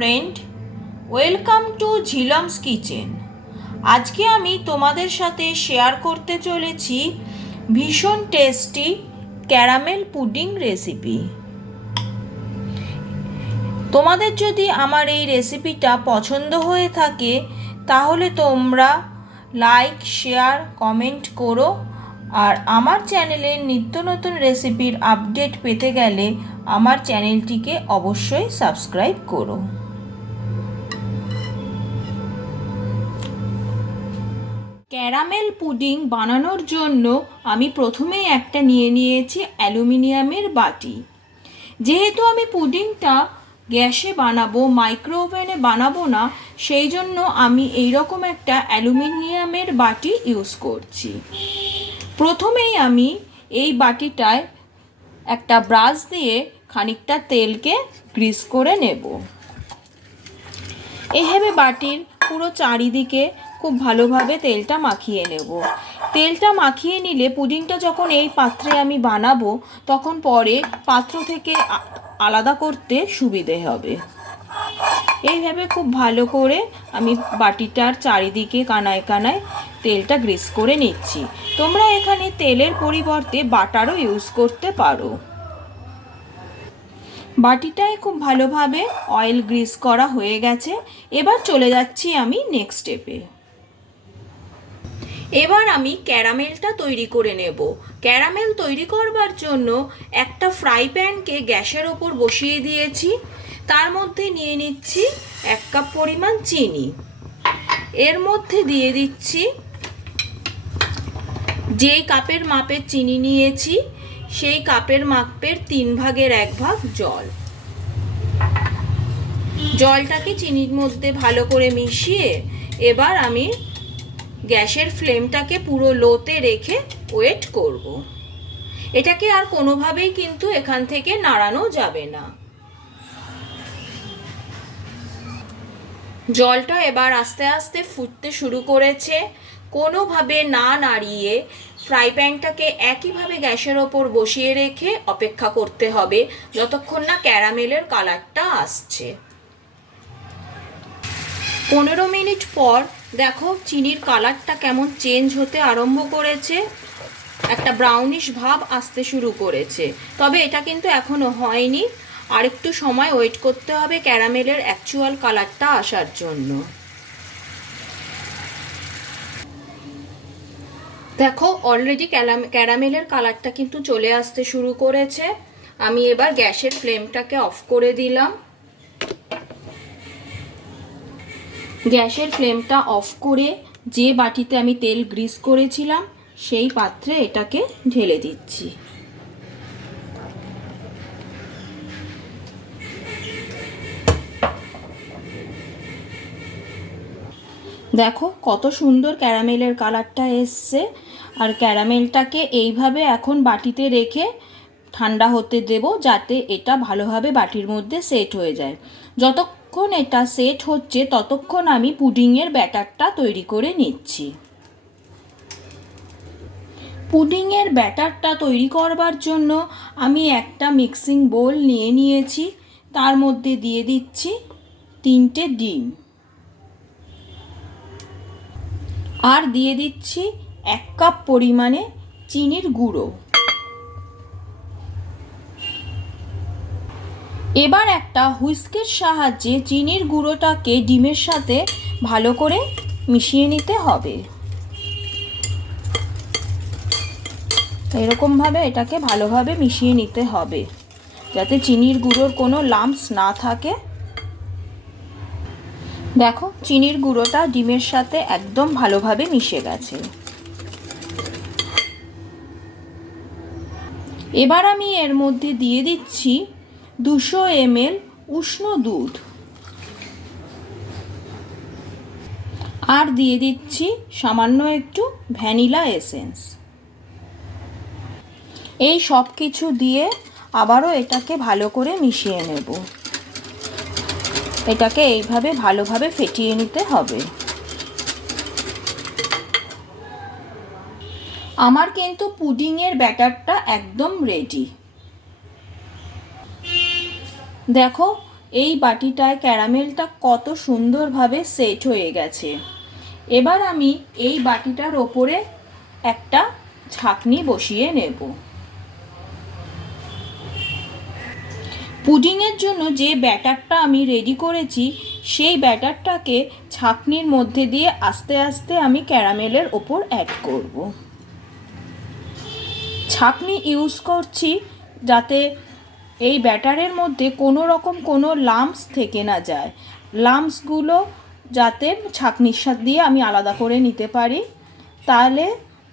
Friend, welcome to Jhilam's kitchen. আজকে আমি তোমাদের সাথে শেয়ার করতে চলেছি ভীষণ টেস্টি ক্যারামেল পুডিং রেসিপি। তোমাদের যদি আমার এই রেসিপিটা পছন্দ হয়ে থাকে তাহলে তোমরা লাইক, শেয়ার, কমেন্ট করো। আর আমার চ্যানেলের নিত্য নতুন রেসিপির আপডেট পেতে গেলে আমার চ্যানেলটিকে অবশ্যই সাবস্ক্রাইব করো। ক্যারামেল পুডিং বানানোর জন্য আমি প্রথমেই একটা নিয়ে নিয়েছি অ্যালুমিনিয়ামের বাটি। যেহেতু আমি পুডিংটা গ্যাসে বানাবো, মাইক্রো ওভেনে বানাবো না, সেই জন্য আমি এইরকম একটা অ্যালুমিনিয়ামের বাটি ইউজ করছি। প্রথমেই আমি এই বাটিটায় একটা ব্রাশ দিয়ে খানিকটা তেলকে গ্রিস করে নেব। এভাবে বাটির পুরো চারিদিকে খুব ভালোভাবে তেলটা মাখিয়ে নেব। তেলটা মাখিয়ে নিলে পুডিংটা যখন এই পাত্রে আমি বানাবো তখন পরে পাত্র থেকে আলাদা করতে সুবিধে হবে। এইভাবে খুব ভালো করে আমি বাটিটার চারিদিকে কানায় কানায় তেলটা গ্রিস করে নিচ্ছি। তোমরা এখানে তেলের পরিবর্তে বাটারও ইউজ করতে পারো। বাটিটায় খুব ভালোভাবে অয়েল গ্রিস করা হয়ে গেছে। এবার চলে যাচ্ছি আমি নেক্সট স্টেপে। এবার আমি ক্যারামেলটা তৈরি করে নেব। ক্যারামেল তৈরি করবার জন্য একটা ফ্রাই প্যানকে গ্যাসের ওপর বসিয়ে দিয়েছি। তার মধ্যে নিয়ে নিচ্ছি 1 কাপ পরিমাণ চিনি। এর মধ্যে দিয়ে দিচ্ছি যেই কাপের মাপের চিনি নিয়েছি সেই কাপের মাপের 3 ভাগের 1 ভাগ জল। জলটাকে চিনির মধ্যে ভালো করে মিশিয়ে এবার আমি গ্যাসের ফ্লেমটাকে পুরো লোতে রেখে ওয়েট করব। এটাকে আর কোনোভাবেই কিন্তু এখান থেকে নাড়ানো যাবে না। জলটা এবার আস্তে আস্তে ফুটতে শুরু করেছে। কোনোভাবে না নাড়িয়ে ফ্রাই প্যানটাকে একইভাবে গ্যাসের ওপর বসিয়ে রেখে অপেক্ষা করতে হবে যতক্ষণ না ক্যারামেলের কালারটা আসছে। 15 মিনিট পর দেখো চিনির কালারটা কেমন চেঞ্জ হতে আরম্ভ করেছে, একটা ব্রাউনিশ ভাব আসতে শুরু করেছে। তবে এটা কিন্তু এখনো হয়নি, আর একটু সময় ওয়েট করতে হবে ক্যারামেলের অ্যাকচুয়াল কালারটা আসার জন্য। দেখো অলরেডি ক্যারামেলের কালারটা কিন্তু চলে আসতে শুরু করেছে। আমি এবার গ্যাসের ফ্লেমটাকে অফ করে দিলাম। গ্যাসের ফ্লেমটা অফ করে যে বাটিতে আমি তেল গ্রিস করেছিলাম সেই পাত্রে এটাকে ঢেলে দিচ্ছি। দেখো কত সুন্দর ক্যারামেলের কালারটা এসছে। আর ক্যারামেলটাকে এইভাবে এখন বাটিতে রেখে ঠান্ডা হতে দেব যাতে এটা ভালোভাবে বাটির মধ্যে সেট হয়ে যায়। যতক্ষণ এটা সেট হচ্ছে ততক্ষণ আমি পুডিংয়ের ব্যাটারটা তৈরি করে নিচ্ছি। পুডিংয়ের ব্যাটারটা তৈরি করবার জন্য আমি একটা মিক্সিং বোল নিয়ে নিয়েছি। তার মধ্যে দিয়ে দিচ্ছি 3টে ডিম, আর দিয়ে দিচ্ছি 1 কাপ পরিমাণে চিনির গুঁড়ো। এবার একটা হুইস্কের সাহায্যে চিনির গুঁড়োটাকে ডিমের সাথে ভালো করে মিশিয়ে নিতে হবে। এরকমভাবে এটাকে ভালোভাবে মিশিয়ে নিতে হবে যাতে চিনির গুঁড়োর কোনো লাম্পস না থাকে। দেখো চিনির গুঁড়োটা ডিমের সাথে একদম ভালোভাবে মিশে গেছে। এবার আমি এর মধ্যে দিয়ে দিচ্ছি 200 ml উষ্ণ দুধ, আর দিয়ে দিচ্ছি সামান্য একটু ভ্যানিলা এসেন্স। এই সব কিছু দিয়ে আবারও এটাকে ভালো করে মিশিয়ে নেব। এটাকে এইভাবে ভালোভাবে ফেটিয়ে নিতে হবে। আমার কিন্তু পুডিংয়ের ব্যাটারটা একদম রেডি। দেখো এই বাটিটায় ক্যারামেলটা কত সুন্দরভাবে সেট হয়ে গেছে। এবার আমি এই বাটিটার ওপরে একটা ছাঁকনি বসিয়ে নেব। পুডিংয়ের জন্য যে ব্যাটারটা আমি রেডি করেছি সেই ব্যাটারটাকে ছাঁকনির মধ্যে দিয়ে আস্তে আস্তে আমি ক্যারামেলের ওপর অ্যাড করব। ছাঁকনি ইউজ করছি যাতে এই ব্যাটারের মধ্যে কোনো রকম কোনো লাম্পস থেকে না যায়। লাম্পসগুলো যাতে ছাঁকনির সাথে দিয়ে আমি আলাদা করে নিতে পারি, তাহলে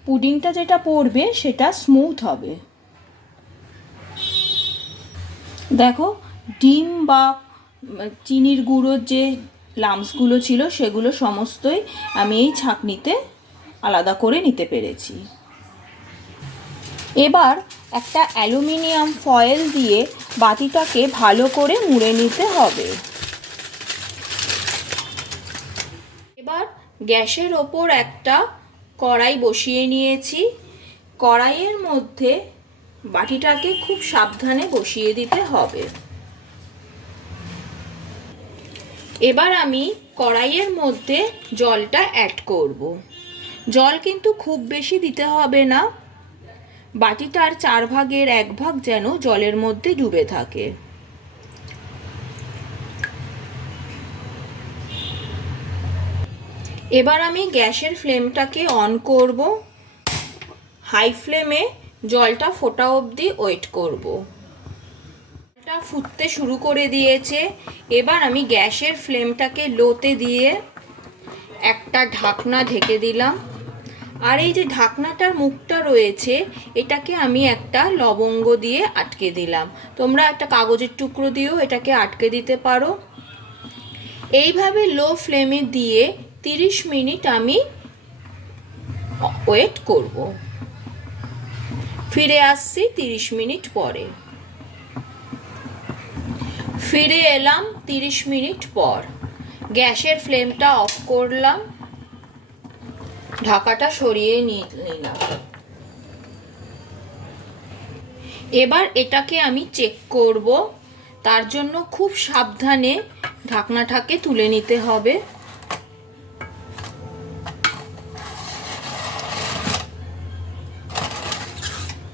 পুডিংটা যেটা পড়বে সেটা স্মুথ হবে। দেখো, ডিম বা চিনির গুঁড়োর যে লাম্পসগুলো ছিল সেগুলো সমস্তই আমি এই ছাঁকনিতে আলাদা করে নিতে পেরেছি। এবার একটা অ্যালুমিনিয়াম ফয়েল দিয়ে বাটিটাকে ভালো করে মুড়ে নিতে হবে। এবার গ্যাসের ওপর একটা কড়াই বসিয়ে নিয়েছি। কড়াইয়ের মধ্যে বাটিটাকে খুব সাবধানে বসিয়ে দিতে হবে। এবার আমি কড়াইয়ের মধ্যে জলটা অ্যাড করব। জল কিন্তু খুব বেশি দিতে হবে না, বাটিটার 4 ভাগের 1 ভাগ যেন জলের মধ্যে ডুবে থাকে। এবার আমি গ্যাসের ফ্লেমটাকে অন করব। হাই ফ্লেমে জলটা ফোটা অবধি ওয়েট করব। জলটা ফুটতে শুরু করে দিয়েছে। এবার আমি গ্যাসের ফ্লেমটাকে লোতে দিয়ে একটা ঢাকনা ঢেকে দিলাম। আর এই যে ঢাকনাটার মুখটা রয়েছে এটাকে আমি একটা লবঙ্গ দিয়ে আটকে দিলাম। তোমরা একটা কাগজের টুকরো দিয়েও এটাকে আটকে দিতে পারো। এইভাবে লো ফ্লেমে দিয়ে 30 মিনিট আমি ওয়েট করব। ফিরে আসছি 30 মিনিট পরে। ফিরে এলাম 30 মিনিট পর। গ্যাসের ফ্লেমটা অফ করলাম, ঢাকাটা সরিয়ে নিলাম। এবার এটাকে আমি চেক করব, তার জন্য খুব সাবধানে ঢাকনাটাকে তুলে নিতে হবে।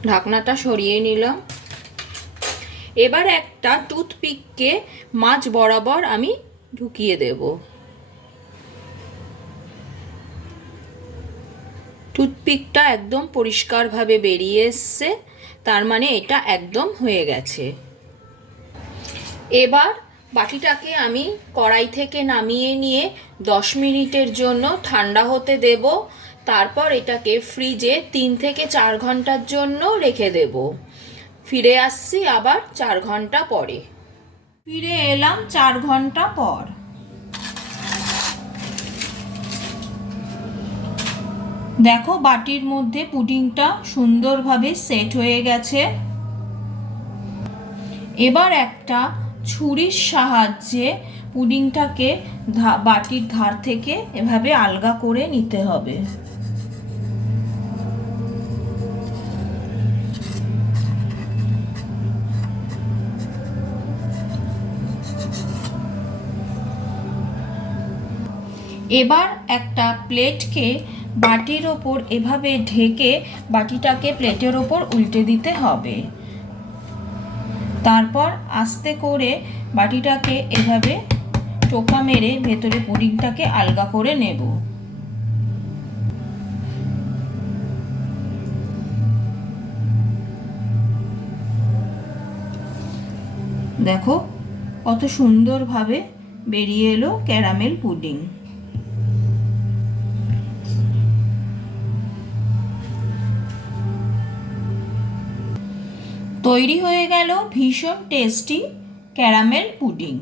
ঢাকনাটা সরিয়ে নিলাম। এবার একটা টুথপিককে মাঝ বরাবর আমি ঢুকিয়ে দেব। টুথপিকটা একদম পরিষ্কারভাবে বেরিয়ে এসছে, তার মানে এটা একদম হয়ে গেছে। এবার বাটিটাকে আমি কড়াই থেকে নামিয়ে নিয়ে 10 মিনিটের জন্য ঠান্ডা হতে দেব। তারপর এটাকে ফ্রিজে 3 থেকে 4 ঘন্টার জন্য রেখে দেব। ফিরে আসছি আবার 4 ঘন্টা পরে। ফিরে এলাম 4 ঘন্টা পর। দেখো, বাটির মধ্যে পুডিংটা সুন্দরভাবে সেট হয়ে গেছে। এবার একটা ছুরির সাহায্যে পুডিংটাকে বাটির ধার থেকে এভাবে আলগা করে নিতে হবে। এবার একটা প্লেটকে বাটির ওপর এভাবে ঢেকে বাটিটাকে প্লেটের ওপর উল্টে দিতে হবে। তারপর আস্তে করে বাটিটাকে এভাবে টোকা মেরে ভেতরে পুডিংটাকে আলগা করে নেব। দেখো কত সুন্দরভাবে বেরিয়ে এলো ক্যারামেল পুডিং। তৈরি হয়ে গেল ভীষণ টেস্টি ক্যারামেল পুডিং।